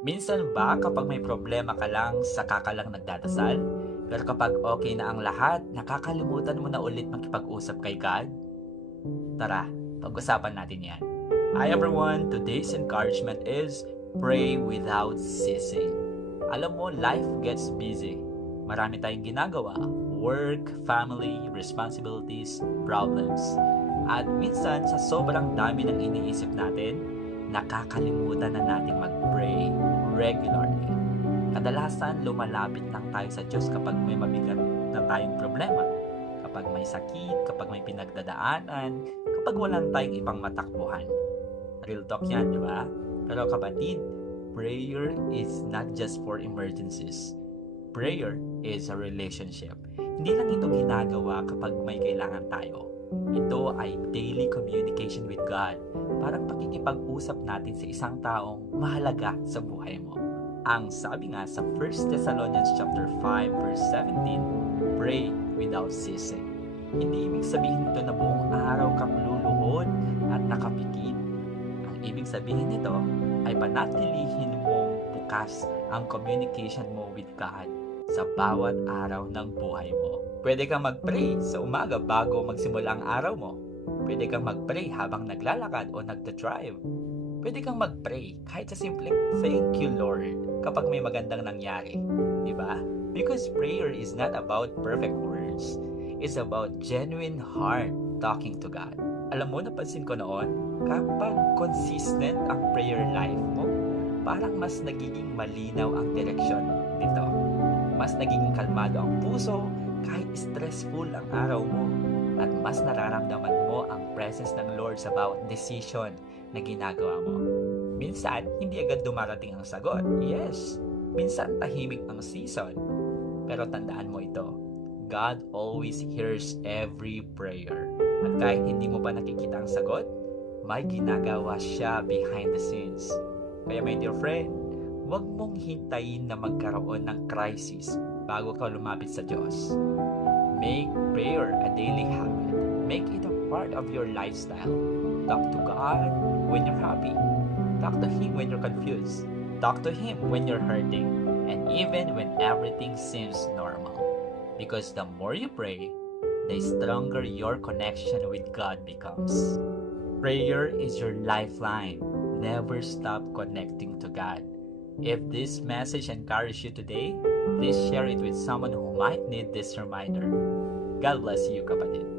Minsan ba kapag may problema ka lang, saka ka lang nagdadasal? Pero kapag okay na ang lahat, nakakalimutan mo na ulit makipag-usap kay God? Tara, pag-usapan natin yan. Hi everyone, today's encouragement is pray without ceasing. Alam mo, life gets busy. Marami tayong ginagawa. Work, family, responsibilities, problems. At minsan, sa sobrang dami ng iniisip natin, nakakalimutan na natin mag-pray regularly. Kadalasan, lumalapit lang tayo sa Diyos kapag may mabigat na tayong problema. Kapag may sakit, kapag may pinagdadaanan, kapag walang tayong ibang matakbuhan. Real talk yan, di ba? Pero kapatid, prayer is not just for emergencies. Prayer is a relationship. Hindi lang ito ginagawa kapag may kailangan tayo. Ito ay daily communication with God. Parang pakikipag-usap natin sa isang taong mahalaga sa buhay mo. Ang sabi nga sa 1 Thessalonians chapter 5 verse 17, pray without ceasing. Hindi ibig sabihin nito na buong araw kang luluhod at nakapikit. Ang ibig sabihin nito ay panatilihin mong bukas ang communication mo with God sa bawat araw ng buhay mo. Pwede kang mag-pray sa umaga bago magsimula ang araw mo. Pwede kang mag-pray habang naglalakad o nagda-drive. Pwede kang mag-pray kahit sa simpleng thank you Lord kapag may magandang nangyari. Diba? Because prayer is not about perfect words. It's about genuine heart talking to God. Alam mo, napansin ko noon, kapag consistent ang prayer life mo, parang mas nagiging malinaw ang direksyon nito. Mas nagiging kalmado ang puso kahit stressful ang araw mo. At mas nararamdaman mo ang presence ng Lord sa bawat decision na ginagawa mo. Minsan, hindi agad dumarating ang sagot. Yes, minsan tahimik ang season. Pero tandaan mo ito, God always hears every prayer. At kahit hindi mo pa nakikita ang sagot, may ginagawa siya behind the scenes. Kaya my dear friend, huwag mong hintayin na magkaroon ng crisis bago ka lumapit sa Diyos. Make prayer a daily habit. Make it a part of your lifestyle. Talk to God when you're happy. Talk to Him when you're confused. Talk to Him when you're hurting. And even when everything seems normal. Because the more you pray, the stronger your connection with God becomes. Prayer is your lifeline. Never stop connecting to God. If this message encouraged you today, please share it with someone who might need this reminder. God bless you, kapatid.